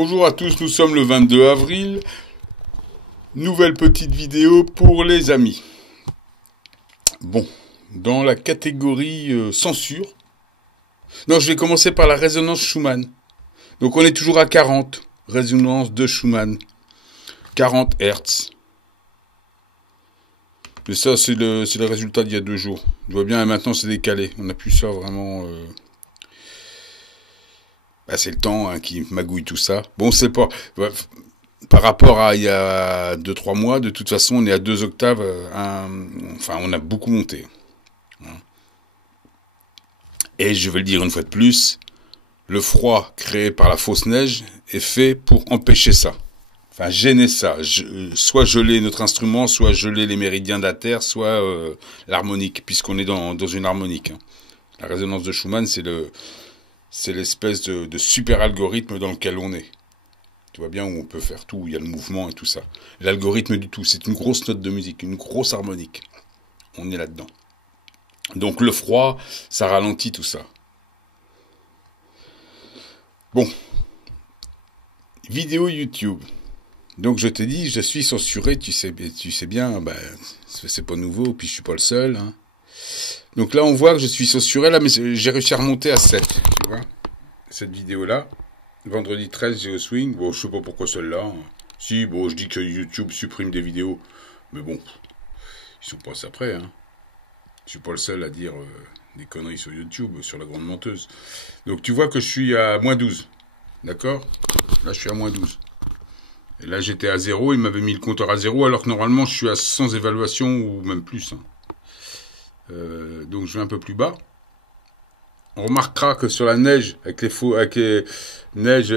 Bonjour à tous, nous sommes le 22 avril. Nouvelle petite vidéo pour les amis. Bon, dans la catégorie censure. Non, je vais commencer par la résonance Schumann. Donc on est toujours à 40. Résonance de Schumann. 40 Hertz. Mais ça, c'est le résultat d'il y a 2 jours. Je vois bien, maintenant c'est décalé. On n'a plus ça vraiment... c'est le temps qui magouille tout ça. Bon, c'est pas... Par rapport à il y a 2-3 mois, de toute façon, on est à 2 octaves. On a beaucoup monté. Et je vais le dire une fois de plus, le froid créé par la fausse neige est fait pour empêcher ça. Enfin, gêner ça. Soit geler notre instrument, soit geler les méridiens de la Terre, soit l'harmonique, puisqu'on est dans une harmonique. La résonance de Schumann, c'est l'espèce de super algorithme dans lequel on est. Tu vois bien où on peut faire tout, où il y a le mouvement et tout ça. L'algorithme du tout, c'est une grosse note de musique, une grosse harmonique. On est là-dedans. Donc le froid, ça ralentit tout ça. Bon. Vidéo YouTube. Donc je te dis, je suis censuré, tu sais bien, c'est pas nouveau, puis je suis pas le seul. Hein. Donc là on voit que je suis censuré, là, mais j'ai réussi à remonter à 7, tu vois, cette vidéo-là. Vendredi 13, j'ai au swing, bon je sais pas pourquoi celle-là. Hein. Si, bon je dis que YouTube supprime des vidéos, mais bon, ils sont pas après, hein. Je suis pas le seul à dire des conneries sur YouTube, sur la grande menteuse. Donc tu vois que je suis à moins 12, d'accord? Là je suis à moins 12. Et là, j'étais à 0, il m'avait mis le compteur à 0, alors que normalement, je suis à 100 évaluations, ou même plus. Hein. Donc, je vais un peu plus bas. On remarquera que sur la neige, avec les neiges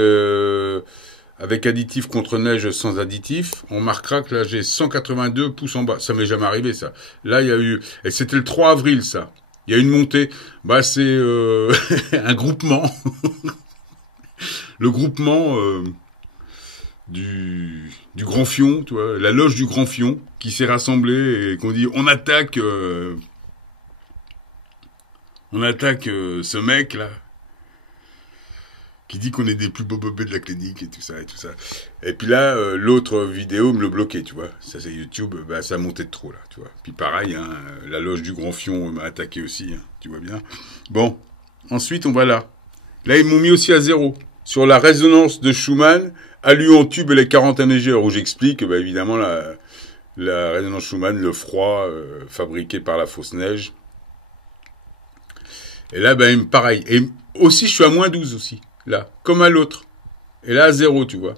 avec additif contre neige sans additif, on remarquera que là, j'ai 182 pouces en bas. Ça m'est jamais arrivé, ça. Là, il y a eu... Et c'était le 3 avril, ça. Il y a une montée. C'est un groupement. Le groupement... Du Grand Fion, tu vois, la loge du Grand Fion, qui s'est rassemblée et qu'on dit on attaque ce mec là, qui dit qu'on est des plus beaux bobés de la clinique et tout ça et tout ça. Et puis là, l'autre vidéo me le bloquait, tu vois. Ça c'est YouTube, ça montait de trop là, tu vois. Puis pareil, hein, la loge du Grand Fion m'a attaqué aussi, hein, tu vois bien. Bon, ensuite on va là. Là ils m'ont mis aussi à 0 sur la résonance de Schumann. Alu en tube et les 40 neigeurs, où j'explique, évidemment, la résonance Schumann, le froid fabriqué par la fausse neige. Et là, pareil. Et aussi, je suis à moins 12 aussi, là, comme à l'autre. Et là, à 0, tu vois.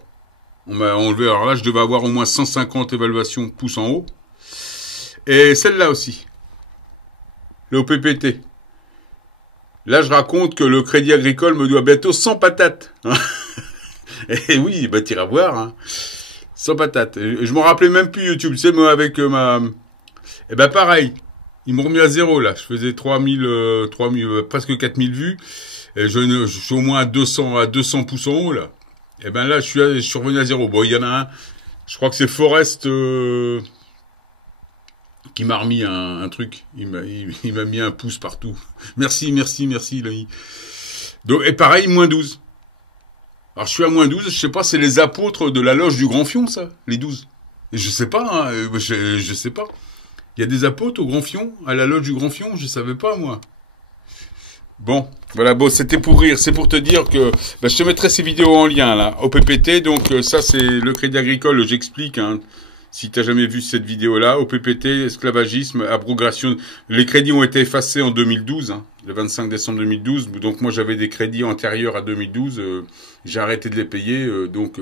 On m'a enlevé, alors là, je devais avoir au moins 150 évaluations pouces en haut. Et celle-là aussi. Le OPPT. Là, je raconte que le Crédit Agricole me doit bientôt 100 patates. Et oui, t'iras voir, hein. Sans patate. Je m'en rappelais même plus YouTube, tu sais, moi, avec ma... pareil. Ils m'ont remis à 0, là. Je faisais 3000, presque 4000 vues. Et je suis au moins à 200 pouces en haut, là. Et là, je suis revenu à 0. Bon, il y en a un. Je crois que c'est Forest, qui m'a remis un truc. Il m'a mis un pouce partout. Merci, Loïc. Donc, et pareil, moins 12. Alors, je suis à moins 12, je sais pas, c'est les apôtres de la loge du Grand Fion, ça, les 12. Et je sais pas, hein, je sais pas. Il y a des apôtres au Grand Fion, à la loge du Grand Fion, je savais pas, moi. Bon, voilà, c'était pour rire, c'est pour te dire que, je te mettrai ces vidéos en lien, là, au PPT, donc ça, c'est le Crédit Agricole, j'explique, hein. Si t'as jamais vu cette vidéo-là, au PPT, esclavagisme, abrogation, les crédits ont été effacés en 2012, hein, le 25 décembre 2012, donc moi j'avais des crédits antérieurs à 2012, j'ai arrêté de les payer, donc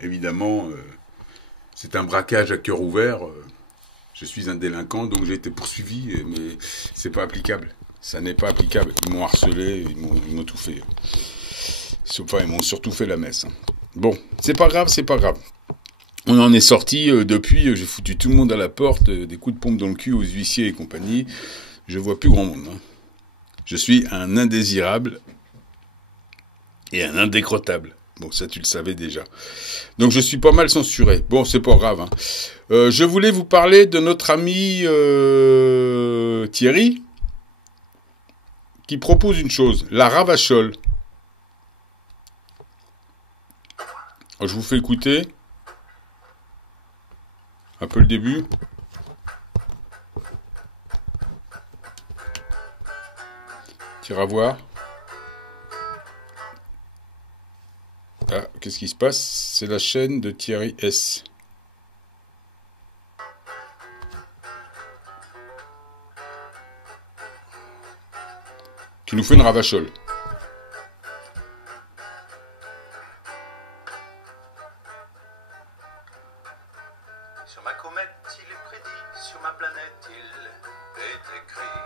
évidemment, c'est un braquage à cœur ouvert, je suis un délinquant, donc j'ai été poursuivi, mais c'est pas applicable, ça n'est pas applicable, ils m'ont harcelé, ils m'ont tout fait, enfin ils m'ont surtout fait la messe. Hein. Bon, c'est pas grave. On en est sorti depuis, j'ai foutu tout le monde à la porte, des coups de pompe dans le cul aux huissiers et compagnie. Je vois plus grand monde. Hein. Je suis un indésirable et un indécrottable. Bon, ça tu le savais déjà. Donc je suis pas mal censuré. Bon, c'est pas grave. Hein. Je voulais vous parler de notre ami Thierry, qui propose une chose, la ravachole. Alors, je vous fais écouter un peu le début. Tire à voir. Ah, qu'est-ce qui se passe? C'est la chaîne de Thierry S. Qui nous fait une ravachole. Sur ma comète, il est prédit, sur ma planète, il est écrit.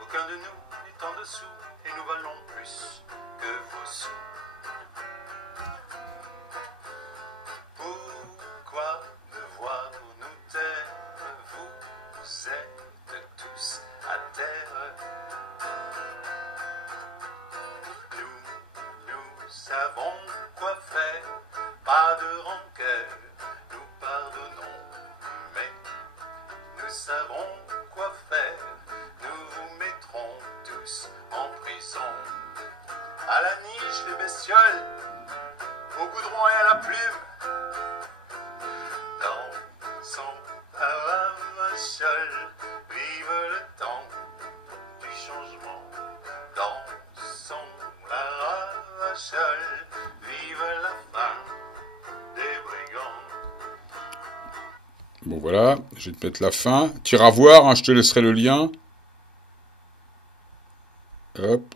Aucun de nous n'est en dessous, et nous valons plus que vos sous. Pourquoi me voir-nous taire? Vous êtes tous à terre. Nous savons quoi faire, pas de rancœur, nous pardonnons, mais nous savons quoi faire, nous vous mettrons tous en prison. À la niche les bestioles, au goudron et à la plume, dans son ravachol, vive le temps du changement. Dans son ravachol, vive la fin des brigands. Bon voilà, je vais te mettre la fin. Tire à voir, hein, je te laisserai le lien. Hop.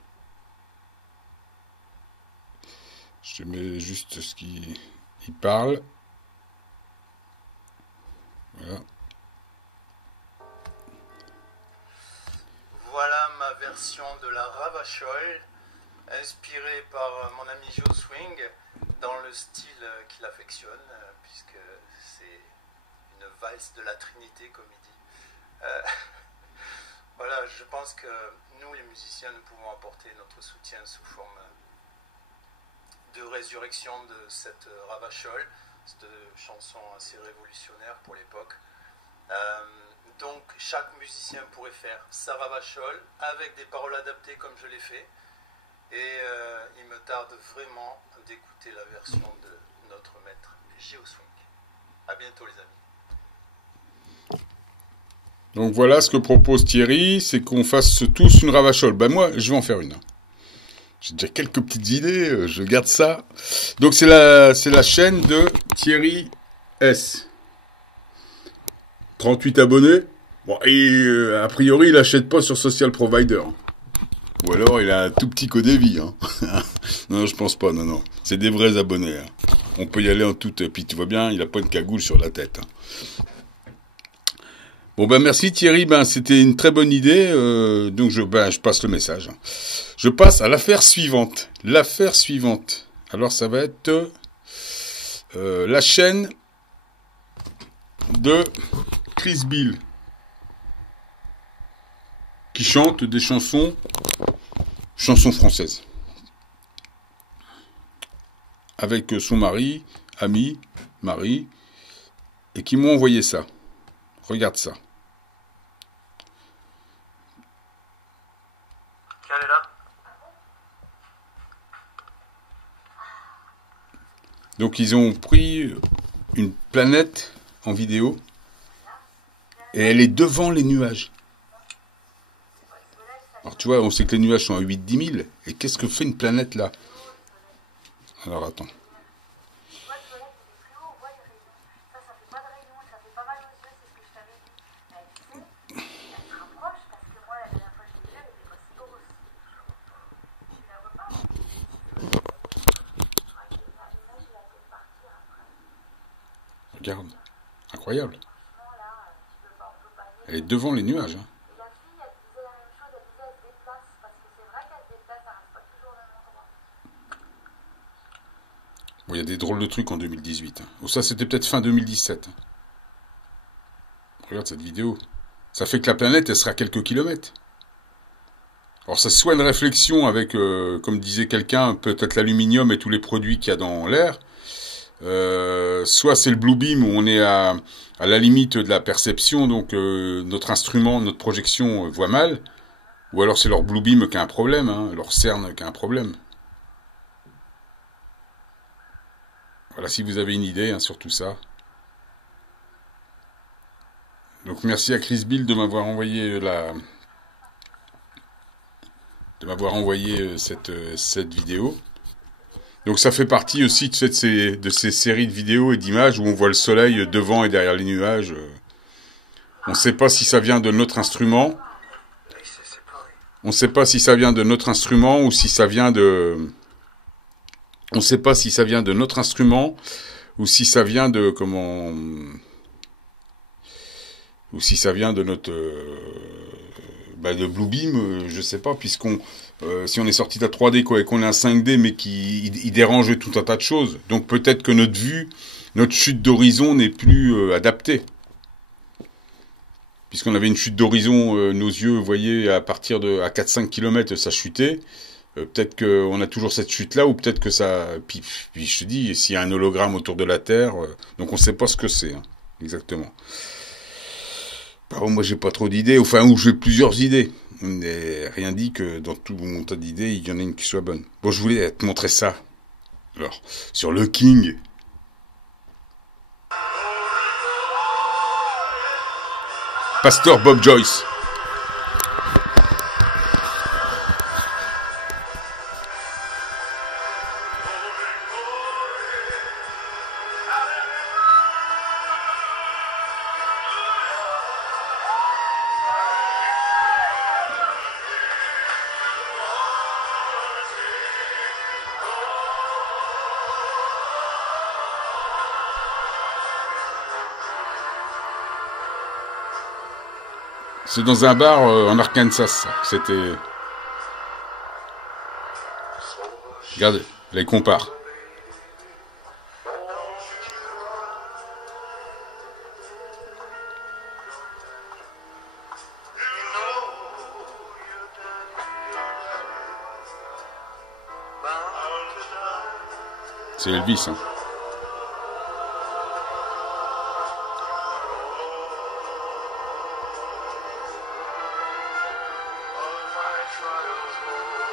Je te mets juste ce qui il parle. Voilà. Voilà ma version de la ravachole, inspirée par mon ami Joe Swing, dans le style qu'il affectionne, puisque c'est une valse de la Trinité, comme il dit. Voilà, je pense que nous, les musiciens, nous pouvons apporter notre soutien sous forme de résurrection de cette ravachole, cette chanson assez révolutionnaire pour l'époque. Donc chaque musicien pourrait faire sa ravachole avec des paroles adaptées comme je l'ai fait. Et il me tarde vraiment d'écouter la version de notre maître Joe Swing. A bientôt les amis. Donc voilà ce que propose Thierry, c'est qu'on fasse tous une ravachole. Ben moi, je vais en faire une. J'ai déjà quelques petites idées, je garde ça. Donc c'est la chaîne de Thierry S. 38 abonnés. Bon, et a priori, il achète pas sur Social Provider. Ou alors, il a un tout petit code vie. Hein. Non, je pense pas, non. C'est des vrais abonnés. Hein. On peut y aller en toute... Puis tu vois bien, il a pas une cagoule sur la tête. Hein. Bon, ben merci Thierry, ben c'était une très bonne idée. Donc je passe le message. Je passe à l'affaire suivante. L'affaire suivante. Alors ça va être la chaîne de Chris Bill, qui chante des chansons françaises. Avec son mari, Marie, et qui m'ont envoyé ça. Regarde ça. Elle est là. Donc ils ont pris une planète en vidéo et elle est devant les nuages. Alors tu vois, on sait que les nuages sont à 8-10 000. Et qu'est-ce que fait une planète là? Alors attends. Regarde. Incroyable. Elle est devant les nuages. Hein. Bon, il y a des drôles de trucs en 2018. Hein. Ou ça, c'était peut-être fin 2017. Hein. Regarde cette vidéo. Ça fait que la planète, elle sera à quelques kilomètres. Alors, ça soit une réflexion avec, comme disait quelqu'un, peut-être l'aluminium et tous les produits qu'il y a dans l'air. Soit c'est le Blue Beam où on est à la limite de la perception, donc notre instrument, notre projection voit mal. Ou alors c'est leur Blue Beam qui a un problème, hein, leur CERN qui a un problème. Voilà, si vous avez une idée hein, sur tout ça. Donc merci à Chris Bill de m'avoir envoyé cette vidéo. Donc ça fait partie aussi de ces séries de vidéos et d'images où on voit le soleil devant et derrière les nuages. On ne sait pas si ça vient de notre instrument. On ne sait pas si ça vient de notre instrument ou si ça vient de... On ne sait pas si ça vient de notre instrument ou si ça vient de comment... Ou si ça vient de notre... de Bluebeam, je sais pas, puisqu'on... si on est sorti de la 3D quoi, et qu'on est un 5D mais il dérange tout un tas de choses. Donc peut-être que notre vue, notre chute d'horizon n'est plus adaptée. Puisqu'on avait une chute d'horizon, nos yeux, vous voyez, à 4-5 km, ça chutait. Peut-être qu'on a toujours cette chute-là, ou peut-être que ça... Puis je te dis, s'il y a un hologramme autour de la Terre, donc on ne sait pas ce que c'est, hein, exactement. Moi, j'ai pas trop d'idées, enfin, ou j'ai plusieurs idées. Mais rien dit que dans tout mon tas d'idées, il y en a une qui soit bonne. Bon, je voulais te montrer ça. Alors, sur le King. Pasteur Bob Joyce. C'est dans un bar en Arkansas. C'était... Regardez, là, ils comparent. C'est Elvis, hein.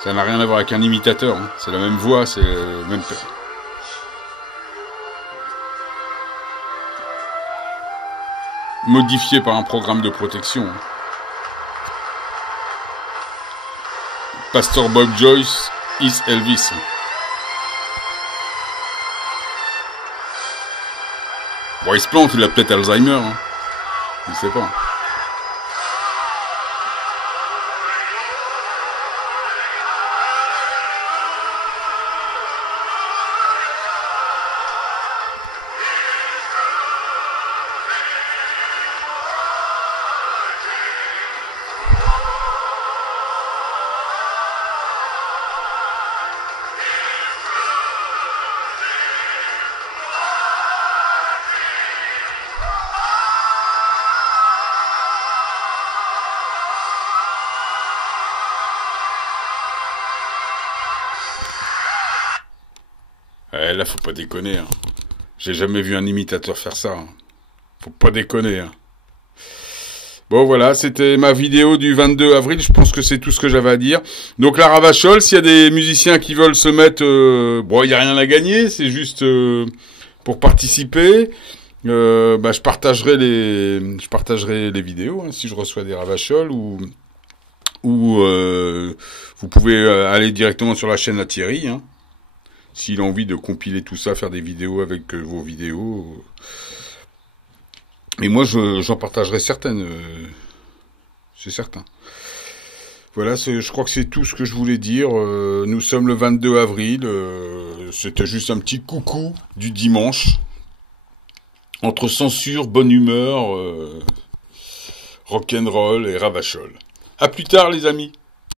Ça n'a rien à voir avec un imitateur, hein. C'est la même voix, c'est le même... Modifié par un programme de protection. Hein. Pastor Bob Joyce is Elvis. Bon, il se plante, il a peut-être Alzheimer. Hein. Je sais pas. Là, faut pas déconner. Hein. J'ai jamais vu un imitateur faire ça. Hein. Faut pas déconner. Hein. Bon, voilà, c'était ma vidéo du 22 avril. Je pense que c'est tout ce que j'avais à dire. Donc, la Ravachol, s'il y a des musiciens qui veulent se mettre... bon, il n'y a rien à gagner. C'est juste pour participer. Je partagerai les vidéos hein, si je reçois des Ravachol ou vous pouvez aller directement sur la chaîne à Thierry. Hein. S'il a envie de compiler tout ça, faire des vidéos avec vos vidéos. Et moi, j'en partagerai certaines. C'est certain. Voilà, je crois que c'est tout ce que je voulais dire. Nous sommes le 22 avril. C'était juste un petit coucou du dimanche. Entre censure, bonne humeur, rock'n'roll et Ravachol. À plus tard, les amis.